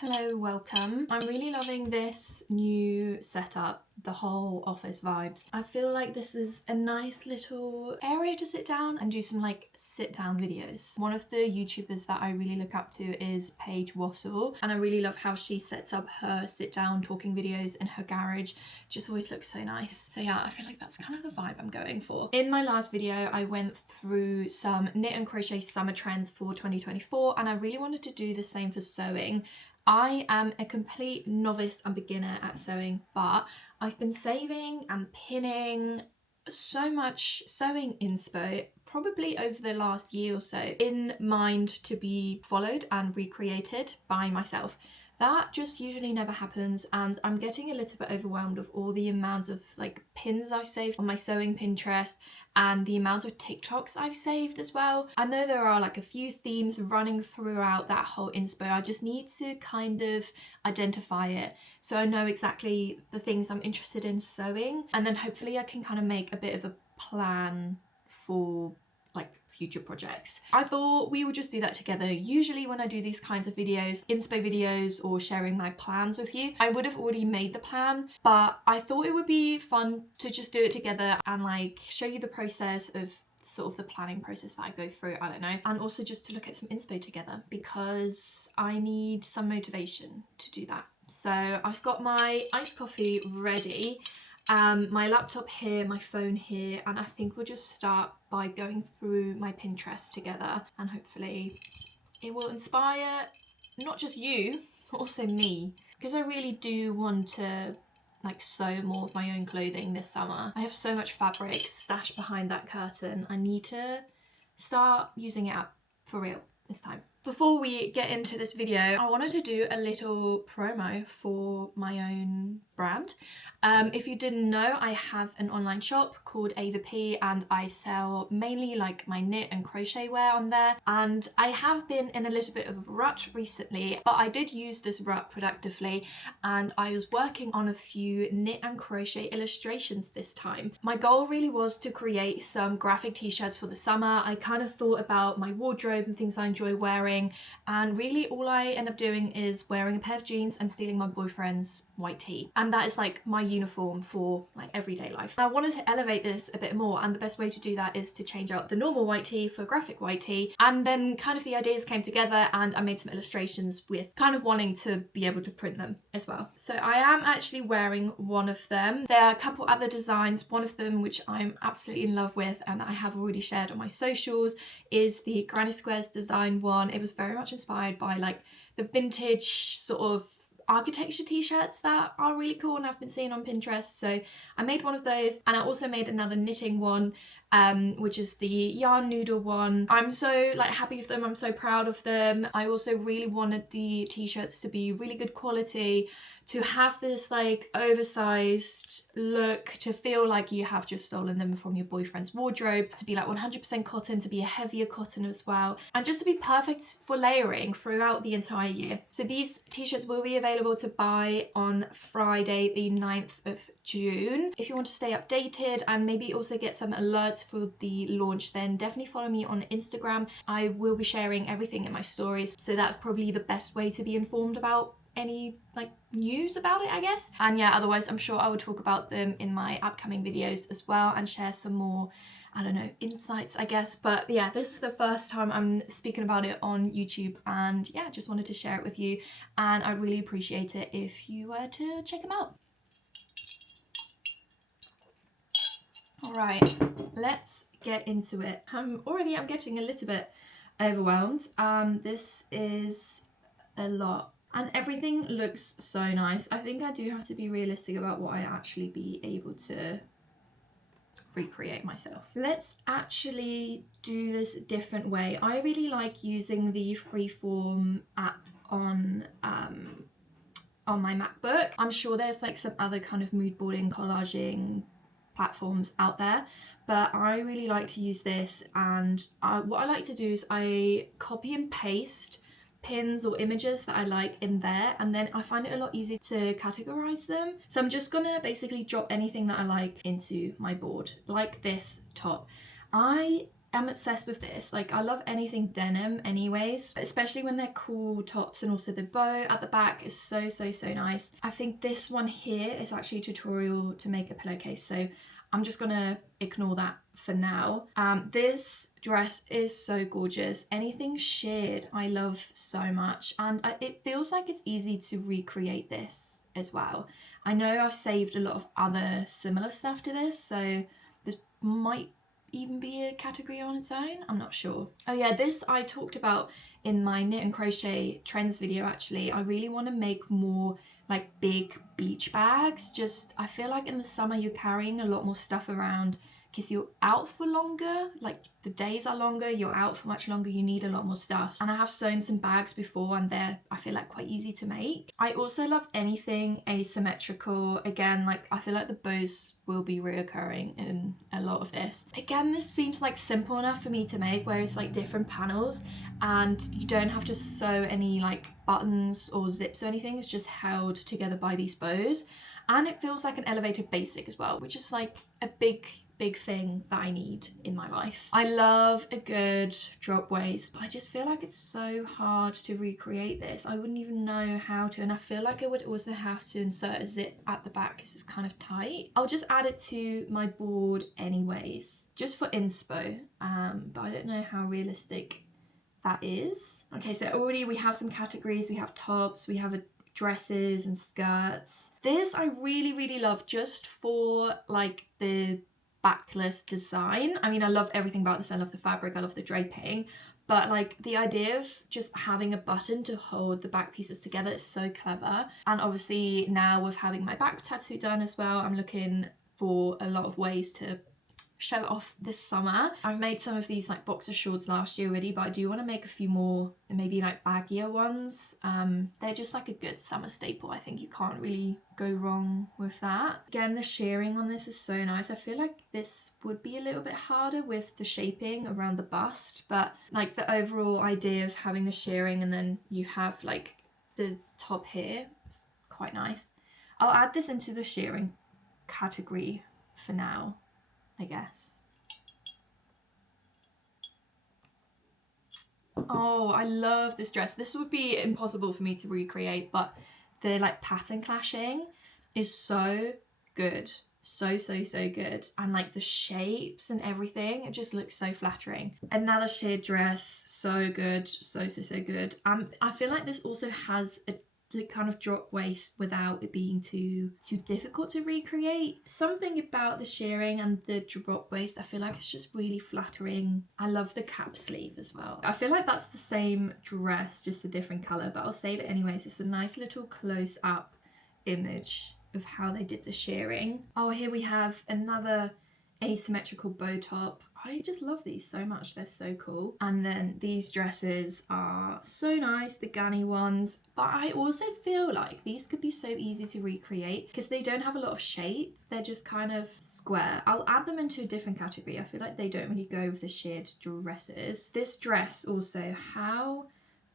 Hello, welcome. I'm really loving this new setup, the whole office vibes. I feel like this is a nice little area to sit down and do some like sit down videos. One of the YouTubers that I really look up to is Paige Wassel, and I really love how she sets up her sit down talking videos in her garage. Just always looks so nice. So yeah, I feel like that's kind of the vibe I'm going for. In my last video, I went through some knit and crochet summer trends for 2024, and I really wanted to do the same for sewing. I am a complete novice and beginner at sewing, but I've been saving and pinning so much sewing inspo probably over the last year or so in mind to be followed and recreated by myself. That just usually never happens, and I'm getting a little bit overwhelmed of all the amounts of like pins I've saved on my sewing Pinterest and the amount of TikToks I've saved as well. I know there are like a few themes running throughout that whole inspo. I just need to kind of identify it so I know exactly the things I'm interested in sewing, and then hopefully I can kind of make a bit of a plan for like future projects. I thought we would just do that together. Usually when I do these kinds of videos, inspo videos or sharing my plans with you, I would have already made the plan, but I thought it would be fun to just do it together and like show you the process of sort of the planning process that I go through, I don't know, and also just to look at some inspo together because I need some motivation to do that. So I've got my iced coffee ready, my laptop here, my phone here, and I think we'll just start by going through my Pinterest together, and hopefully it will inspire not just you, but also me, because I really do want to like sew more of my own clothing this summer. I have so much fabric stashed behind that curtain. I need to start using it up for real this time. Before we get into this video, I wanted to do a little promo for my own brand. If you didn't know, I have an online shop called Ava P, and I sell mainly like my knit and crochet wear on there. And I have been in a little bit of a rut recently, but I did use this rut productively, and I was working on a few knit and crochet illustrations this time. My goal really was to create some graphic t-shirts for the summer. I kind of thought about my wardrobe and things I enjoy wearing, and really all I end up doing is wearing a pair of jeans and stealing my boyfriend's white tee, and that is like my uniform for like everyday life. I wanted to elevate this a bit more, and the best way to do that is to change out the normal white tee for graphic white tee, and then kind of the ideas came together and I made some illustrations with kind of wanting to be able to print them as well. So I am actually wearing one of them. There are a couple other designs. One of them which I'm absolutely in love with and I have already shared on my socials is the Granny Squares design one. It was very much inspired by like the vintage sort of architecture t-shirts that are really cool and I've been seeing on Pinterest. So I made one of those, and I also made another knitting one, which is the yarn noodle one. I'm so like happy with them. I'm so proud of them. I also really wanted the t-shirts to be really good quality, to have this like oversized look, to feel like you have just stolen them from your boyfriend's wardrobe, to be like 100% cotton, to be a heavier cotton as well, and just to be perfect for layering throughout the entire year. So these t-shirts will be available to buy on Friday the 9th of June. If you want to stay updated and maybe also get some alerts for the launch, then definitely follow me on Instagram. I will be sharing everything in my stories, so that's probably the best way to be informed about any like news about it, I guess. And yeah, otherwise I'm sure I will talk about them in my upcoming videos as well and share some more, I don't know, insights, I guess. But yeah, this is the first time I'm speaking about it on YouTube, and yeah, just wanted to share it with you, and I'd really appreciate it if you were to check them out. All right, let's get into it. I'm getting a little bit overwhelmed. This is a lot. And everything looks so nice. I think I do have to be realistic about what I actually be able to recreate myself. Let's actually do this a different way. I really like using the Freeform app on my MacBook. I'm sure there's like some other kind of mood boarding, collaging platforms out there, but I really like to use this, and what I like to do is I copy and paste pins or images that I like in there, and then I find it a lot easier to categorize them. So I'm just gonna basically drop anything that I like into my board, like this top. I I'm obsessed with this. Like, I love anything denim anyways, especially when they're cool tops, and also the bow at the back is so nice. I think this one here is actually a tutorial to make a pillowcase, so I'm just gonna ignore that for now. This dress is so gorgeous. Anything sheared I love so much, and it feels like it's easy to recreate this as well. I know I've saved a lot of other similar stuff to this, so this might even be a category on its own, I'm not sure. Oh yeah, this I talked about in my knit and crochet trends video actually. I really want to make more like big beach bags. Just, I feel like in the summer you're carrying a lot more stuff around because you're out for longer, like the days are longer, you're out for much longer, you need a lot more stuff. And I have sewn some bags before and they're, I feel like, quite easy to make. I also love anything asymmetrical. Again, like I feel like the bows will be reoccurring in a lot of this. Again, this seems like simple enough for me to make, where it's like different panels and you don't have to sew any like buttons or zips or anything. It's just held together by these bows. And it feels like an elevated basic as well, which is like a big thing that I need in my life. I love a good drop waist, but I just feel like it's so hard to recreate this. I wouldn't even know how to, and I feel like I would also have to insert a zip at the back because it's kind of tight. I'll just add it to my board anyways, just for inspo, but I don't know how realistic that is. Okay, so already we have some categories. We have tops, we have dresses and skirts. This I really love just for like the backless design. I mean, I love everything about this. I love the fabric, I love the draping, but like the idea of just having a button to hold the back pieces together is so clever. And obviously now with having my back tattoo done as well, I'm looking for a lot of ways to show it off this summer. I've made some of these like boxer shorts last year already, but I do want to make a few more, maybe like baggier ones. They're just like a good summer staple. I think you can't really go wrong with that. Again, the shirring on this is so nice. I feel like this would be a little bit harder with the shaping around the bust, but like the overall idea of having the shirring and then you have like the top here is quite nice. I'll add this into the shirring category for now, I guess. Oh, I love this dress. This would be impossible for me to recreate, but the like pattern clashing is so good. So good. And like the shapes and everything, it just looks so flattering. Another sheer dress, so good. So good. I feel like this also has a kind of drop waist without it being too difficult to recreate. Something about the shirring and the drop waist, I feel like it's just really flattering. I love the cap sleeve as well. I feel like that's the same dress, just a different colour, but I'll save it anyways. It's a nice little close up image of how they did the shirring. Oh, here we have another asymmetrical bow top. I just love these so much, they're so cool. And then these dresses are so nice, the gunny ones, but I also feel like these could be so easy to recreate because they don't have a lot of shape, they're just kind of square. I'll add them into a different category. I feel like they don't really go with the sheared dresses. This dress also, how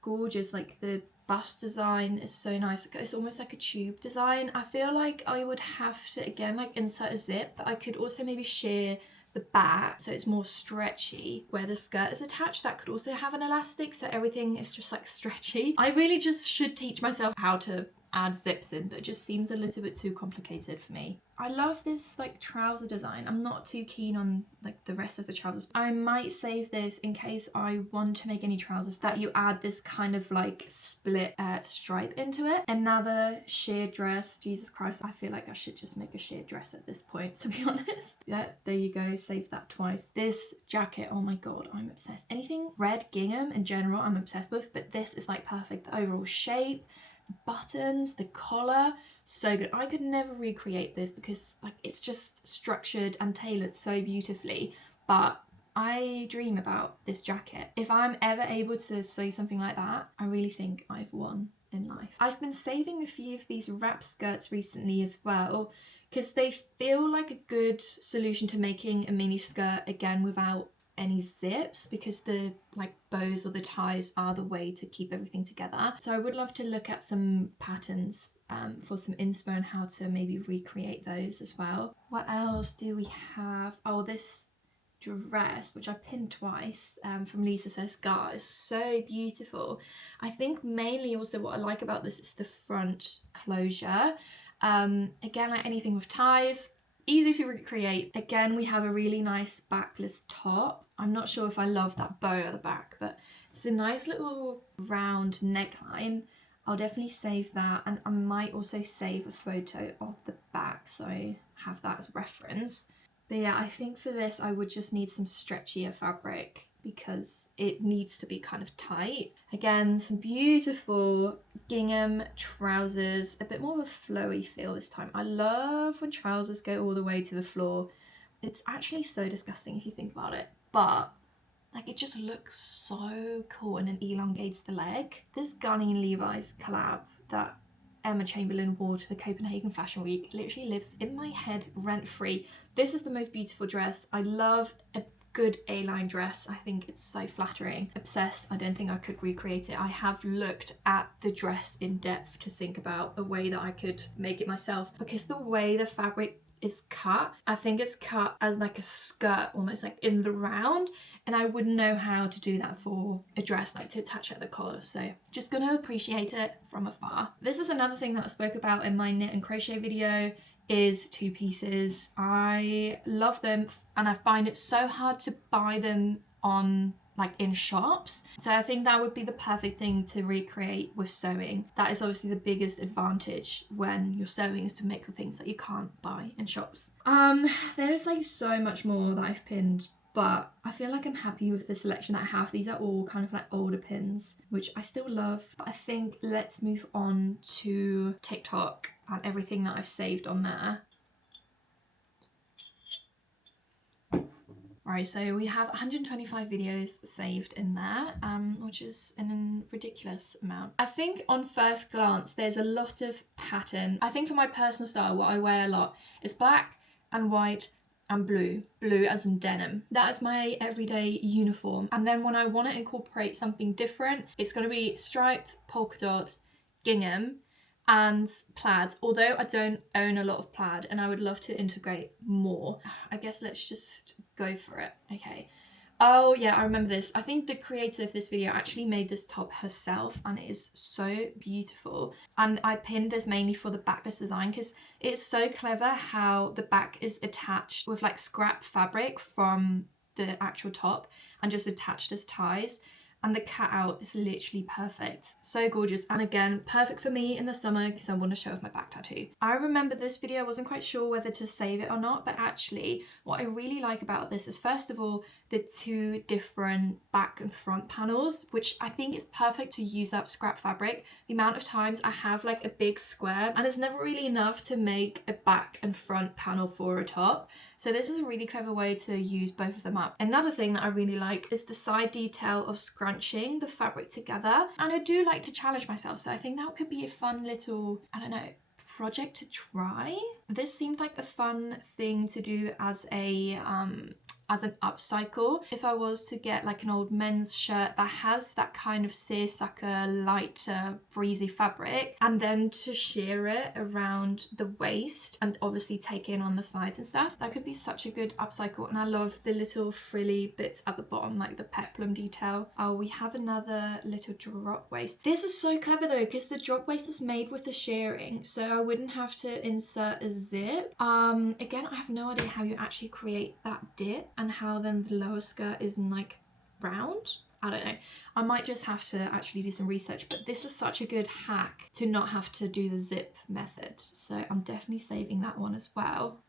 gorgeous, like the bust design is so nice. It's almost like a tube design. I feel like I would have to again like insert a zip, but I could also maybe shear the back so it's more stretchy. Where the skirt is attached, that could also have an elastic, so everything is just like stretchy. I really just should teach myself how to add zips in, but it just seems a little bit too complicated for me. I love this like trouser design. I'm not too keen on like the rest of the trousers. I might save this in case I want to make any trousers that you add this kind of like split stripe into it. Another sheer dress. Jesus Christ, I feel like I should just make a sheer dress at this point, to be honest. Yeah, there you go, save that twice. This jacket, oh my god, I'm obsessed. Anything red gingham in general I'm obsessed with, but this is like perfect. The overall shape, the buttons, the collar, so good. I could never recreate this because like it's just structured and tailored so beautifully, but I dream about this jacket. If I'm ever able to sew something like that, I really think I've won in life. I've been saving a few of these wrap skirts recently as well because they feel like a good solution to making a mini skirt again without any zips, because the like bows or the ties are the way to keep everything together. So I would love to look at some patterns for some inspo and how to maybe recreate those as well. What else do we have? Oh, this dress, which I pinned twice, from Lisa Says Gar, is so beautiful. I think mainly also what I like about this is the front closure. Again, like anything with ties, easy to recreate. Again, we have a really nice backless top. I'm not sure if I love that bow at the back, but it's a nice little round neckline. I'll definitely save that, and I might also save a photo of the back so I have that as reference. But yeah, I think for this I would just need some stretchier fabric because it needs to be kind of tight. Again, some beautiful gingham trousers, a bit more of a flowy feel this time. I love when trousers go all the way to the floor. It's actually so disgusting if you think about it, but like it just looks so cool and it elongates the leg. This Gunny and Levi's collab that Emma Chamberlain wore to the Copenhagen Fashion Week literally lives in my head rent-free. This is the most beautiful dress. I love a good A-line dress. I think it's so flattering. Obsessed. I don't think I could recreate it. I have looked at the dress in depth to think about a way that I could make it myself, because the way the fabric is cut, I think it's cut as like a skirt, almost like in the round, and I wouldn't know how to do that for a dress, like to attach at the collar, so just gonna appreciate it from afar. This is another thing that I spoke about in my knit and crochet video, is two pieces. I love them and I find it so hard to buy them on like in shops, so I think that would be the perfect thing to recreate with sewing. That is obviously the biggest advantage when you're sewing, is to make the things that you can't buy in shops. There's like so much more that I've pinned, but I feel like I'm happy with the selection that I have. These are all kind of like older pins, which I still love, but I think let's move on to TikTok and everything that I've saved on there. Right, so we have 125 videos saved in there, which is an ridiculous amount. I think on first glance, there's a lot of pattern. I think for my personal style, what I wear a lot is black and white and blue. Blue as in denim. That is my everyday uniform. And then when I want to incorporate something different, it's going to be striped, polka dots, gingham, and plaid, although I don't own a lot of plaid and I would love to integrate more. I guess let's just go for it. Okay. Oh yeah, I remember this. I think the creator of this video actually made this top herself and it is so beautiful. And I pinned this mainly for the backless design because it's so clever how the back is attached with like scrap fabric from the actual top and just attached as ties. And the cutout is literally perfect. So gorgeous. And again, perfect for me in the summer because I want to show off my back tattoo. I remember this video, I wasn't quite sure whether to save it or not, but actually what I really like about this is first of all, the two different back and front panels, which I think is perfect to use up scrap fabric. The amount of times I have like a big square and it's never really enough to make a back and front panel for a top. So this is a really clever way to use both of them up. Another thing that I really like is the side detail of scrunching the fabric together. And I do like to challenge myself, so I think that could be a fun little, I don't know, project to try. This seemed like a fun thing to do as an upcycle. If I was to get like an old men's shirt that has that kind of seersucker, light, breezy fabric, and then to shear it around the waist and obviously take in on the sides and stuff, that could be such a good upcycle. And I love the little frilly bits at the bottom, like the peplum detail. Oh, we have another little drop waist. This is so clever though, because the drop waist is made with the shearing, so I wouldn't have to insert a zip. Again, I have no idea how you actually create that dip and how then the lower skirt isn't like round. I don't know. I might just have to actually do some research, but this is such a good hack to not have to do the zip method. So I'm definitely saving that one as well.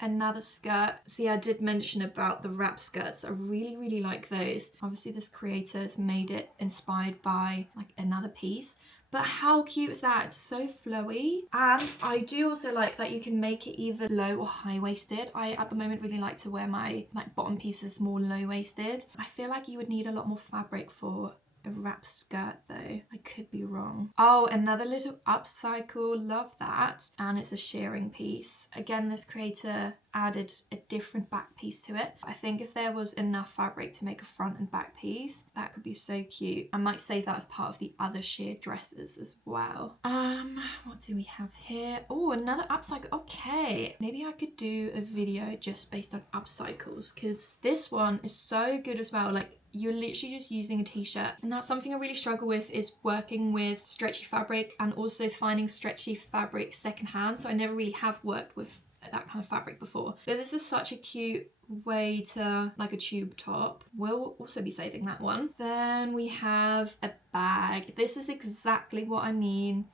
Another skirt. See, I did mention about the wrap skirts. I really, really like those. Obviously this creator has made it inspired by like another piece. But how cute is that? It's so flowy. And I do also like that you can make it either low or high-waisted. I, at the moment, really like to wear my like bottom pieces more low-waisted. I feel like you would need a lot more fabric for a wrap skirt though. I could be wrong. Oh, another little upcycle. Love that. And it's a shearing piece. Again, this creator added a different back piece to it. I think if there was enough fabric to make a front and back piece, that could be so cute. I might save that as part of the other sheared dresses as well. What What do we have here? Oh, another upcycle. Okay, maybe I could do a video just based on upcycles, because this one is so good as well. Like, you're literally just using a t-shirt, and that's something I really struggle with, is working with stretchy fabric and also finding stretchy fabric secondhand. So I never really have worked with that kind of fabric before, but this is such a cute way to, like a tube top. We'll also be saving that one. Then we have a bag. This is exactly what I mean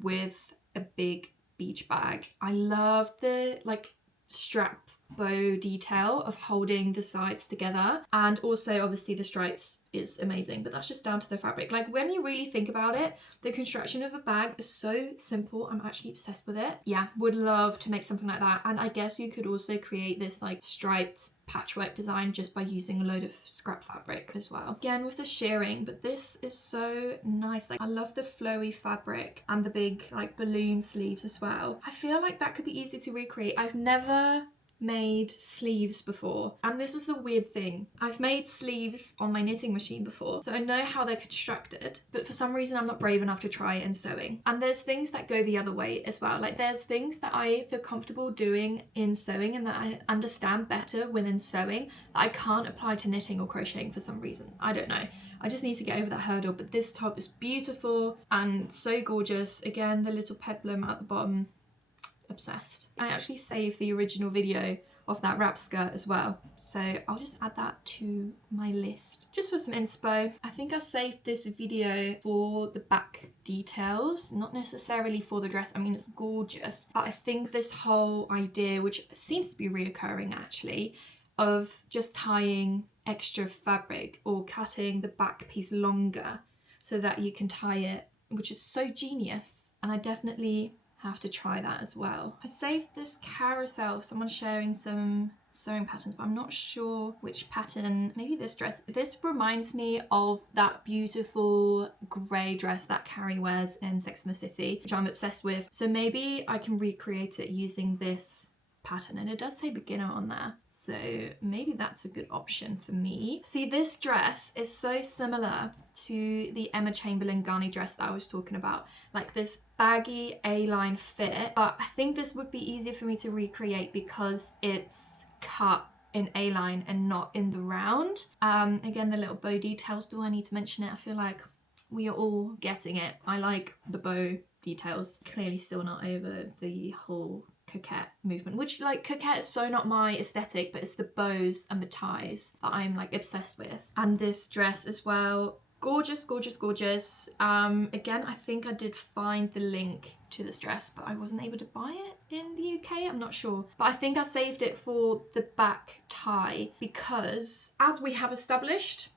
with a big beach bag. I love the like strap bow detail of holding the sides together, and also obviously the stripes is amazing, but that's just down to the fabric. Like, when you really think about it, the construction of a bag is so simple. I'm actually obsessed with it. Yeah, would love to make something like that. And I guess you could also create this like striped patchwork design just by using a load of scrap fabric as well, again with the shearing. But this is so nice. Like, I love the flowy fabric and the big like balloon sleeves as well. I feel like that could be easy to recreate. I've never made sleeves before, and this is a weird thing. I've made sleeves on my knitting machine before, so I know how they're constructed, but for some reason I'm not brave enough to try it in sewing. And there's things that go the other way as well. Like, there's things that I feel comfortable doing in sewing and that I understand better within sewing that I can't apply to knitting or crocheting for some reason. I don't know. I just need to get over that hurdle. But this top is beautiful and so gorgeous. Again, the little peplum at the bottom. Obsessed. I actually saved the original video of that wrap skirt as well, so I'll just add that to my list just for some inspo. I think I saved this video for the back details, not necessarily for the dress. I mean, it's gorgeous, but I think this whole idea, which seems to be reoccurring actually, of just tying extra fabric or cutting the back piece longer so that you can tie it, which is so genius, and I definitely have to try that as well. I saved this carousel, someone sharing some sewing patterns, but I'm not sure which pattern. Maybe this dress. This reminds me of that beautiful grey dress that Carrie wears in Sex and the City, which I'm obsessed with. So maybe I can recreate it using this pattern, and it does say beginner on there, so maybe that's a good option for me. See, this dress is so similar to the Emma Chamberlain Ghani dress that I was talking about, like this baggy A-line fit, but I think this would be easier for me to recreate because it's cut in A-line and not in the round. Again, the little bow details, do I need to mention it? I feel like we are all getting it. I like the bow details. Clearly still not over the whole coquette movement, which, like, coquette is so not my aesthetic, but it's the bows and the ties that I'm like obsessed with. And this dress as well, gorgeous, gorgeous, gorgeous. Again, I think I did find the link to this dress, but I wasn't able to buy it in the UK, I'm not sure. But I think I saved it for the back tie because, as we have established,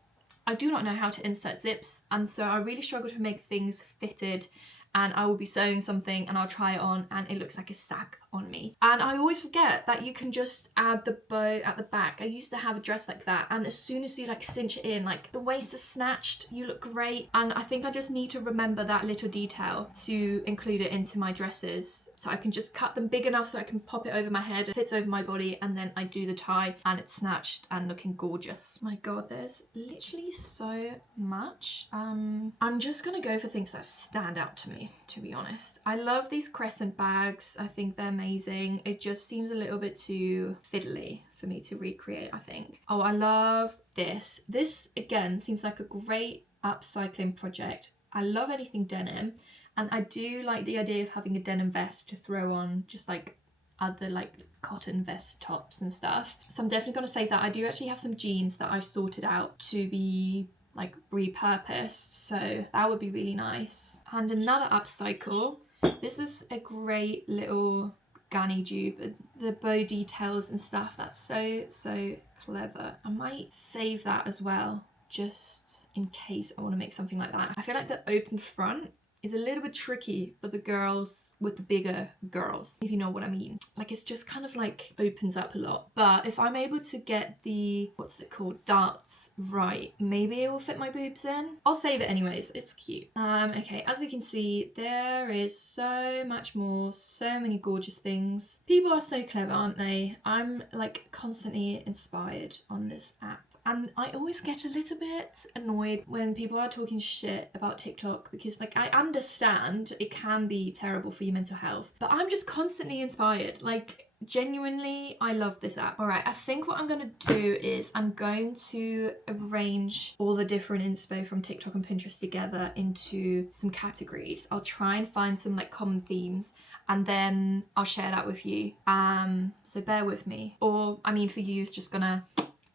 I do not know how to insert zips, and so I really struggle to make things fitted, and I will be sewing something and I'll try it on and it looks like a sack on me. And I always forget that you can just add the bow at the back. I used to have a dress like that, and as soon as you like cinch it in, like the waist is snatched, you look great. And I think I just need to remember that little detail to include it into my dresses, so I can just cut them big enough so I can pop it over my head, it fits over my body, and then I do the tie and it's snatched and looking gorgeous. My god, there's literally so much. I'm just gonna go for things that stand out to me, to be honest. I love these crescent bags. I think they're amazing. It just seems a little bit too fiddly for me to recreate, I think. Oh, I love this. This again seems like a great upcycling project. I love anything denim, and I do like the idea of having a denim vest to throw on just like other like cotton vest tops and stuff. So I'm definitely gonna save that. I do actually have some jeans that I've sorted out to be like repurposed, so that would be really nice. And another upcycle, this is a great little Ghani dupe. The bow details and stuff, that's so clever. I might save that as well, just in case I want to make something like that. I feel like the open front is a little bit tricky for the girls with the bigger girls, if you know what I mean. Like, it's just kind of like opens up a lot. But if I'm able to get the, what's it called, darts right, maybe it will fit my boobs in. I'll save it anyways, it's cute. Okay, as you can see, there is so much more, so many gorgeous things. People are so clever, aren't they? I'm like constantly inspired on this app. And I always get a little bit annoyed when people are talking shit about TikTok, because like I understand it can be terrible for your mental health, but I'm just constantly inspired. Like genuinely, I love this app. All right, I think what I'm gonna do is I'm going to arrange all the different inspo from TikTok and Pinterest together into some categories. I'll try and find some like common themes, and then I'll share that with you. So bear with me. Or I mean, for you, it's just gonna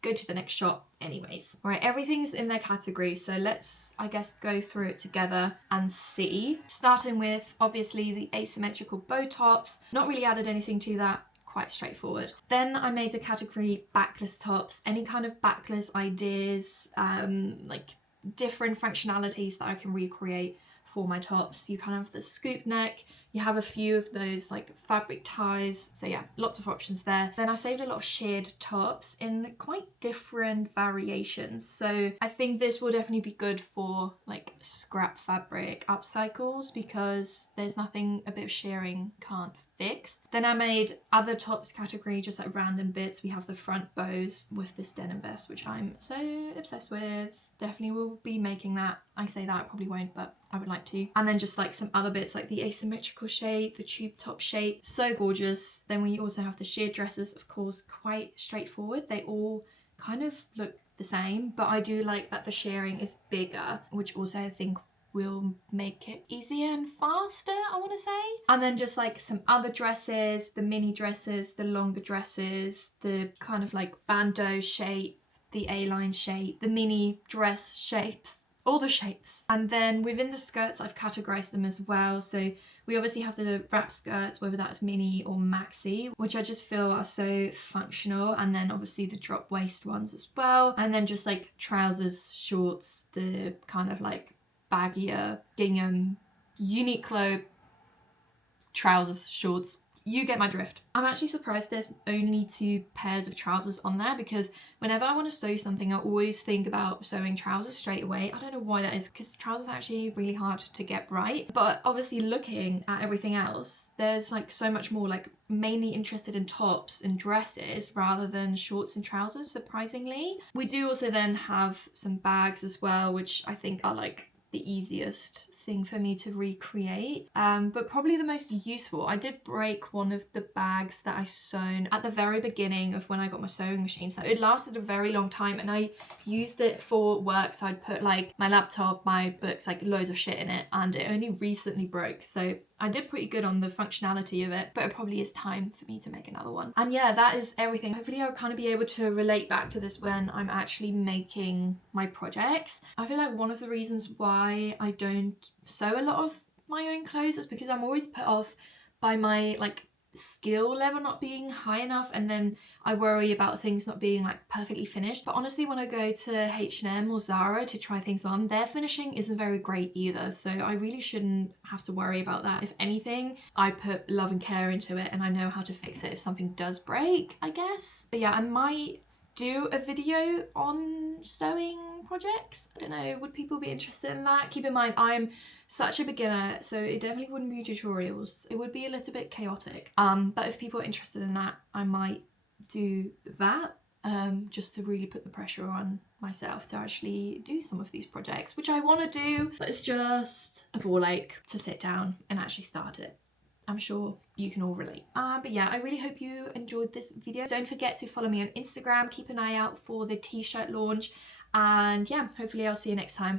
go to the next shot anyways. All right, everything's in their category, so let's, I guess, go through it together and see. Starting with, obviously, the asymmetrical bow tops. Not really added anything to that, quite straightforward. Then I made the category backless tops, any kind of backless ideas, like different functionalities that I can recreate for my tops. You kind of have the scoop neck, you have a few of those like fabric ties, so yeah, lots of options there. Then I saved a lot of sheared tops in quite different variations, so I think this will definitely be good for like scrap fabric upcycles, because there's nothing a bit of shearing can't fix. Then I made other tops category, just like random bits. We have the front bows with this denim vest, which I'm so obsessed with. Definitely will be making that. I say that, I probably won't, but I would like to. And then just like some other bits like the asymmetrical shape, the tube top shape, so gorgeous. Then we also have the sheer dresses, of course, quite straightforward. They all kind of look the same, but I do like that the shearing is bigger, which also I think will make it easier and faster, I want to say. And then just like some other dresses, the mini dresses, the longer dresses, the kind of like bandeau shape, the A-line shape, the mini dress shapes, all the shapes. And then within the skirts, I've categorized them as well. So we obviously have the wrap skirts, whether that's mini or maxi, which I just feel are so functional. And then obviously the drop waist ones as well. And then just like trousers, shorts, the kind of like baggier gingham Uniqlo trousers, shorts. You get my drift. I'm actually surprised there's only 2 pairs of trousers on there, because whenever I want to sew something, I always think about sewing trousers straight away. I don't know why that is, because trousers are actually really hard to get right. But obviously looking at everything else, there's like so much more, like mainly interested in tops and dresses rather than shorts and trousers, surprisingly. We do also then have some bags as well, which I think are like the easiest thing for me to recreate, but probably the most useful. I did break one of the bags that I sewn at the very beginning of when I got my sewing machine, so it lasted a very long time, and I used it for work. So I'd put like my laptop, my books, like loads of shit in it, and it only recently broke, so I did pretty good on the functionality of it, but it probably is time for me to make another one. And yeah, that is everything. Hopefully I'll kind of be able to relate back to this when I'm actually making my projects. I feel like one of the reasons why I don't sew a lot of my own clothes is because I'm always put off by my like skill level not being high enough, and then I worry about things not being like perfectly finished. But honestly, when I go to H&M or Zara to try things on, their finishing isn't very great either, so I really shouldn't have to worry about that. If anything, I put love and care into it, and I know how to fix it if something does break, I guess. But yeah, I might do a video on sewing projects. I don't know, would people be interested in that? Keep in mind, I'm such a beginner, so it definitely wouldn't be tutorials. It would be a little bit chaotic. But if people are interested in that, I might do that, just to really put the pressure on myself to actually do some of these projects, which I want to do, but it's just a ball ache to sit down and actually start it. I'm sure you can all relate. But yeah, I really hope you enjoyed this video. Don't forget to follow me on Instagram. Keep an eye out for the t-shirt launch. And yeah, hopefully I'll see you next time.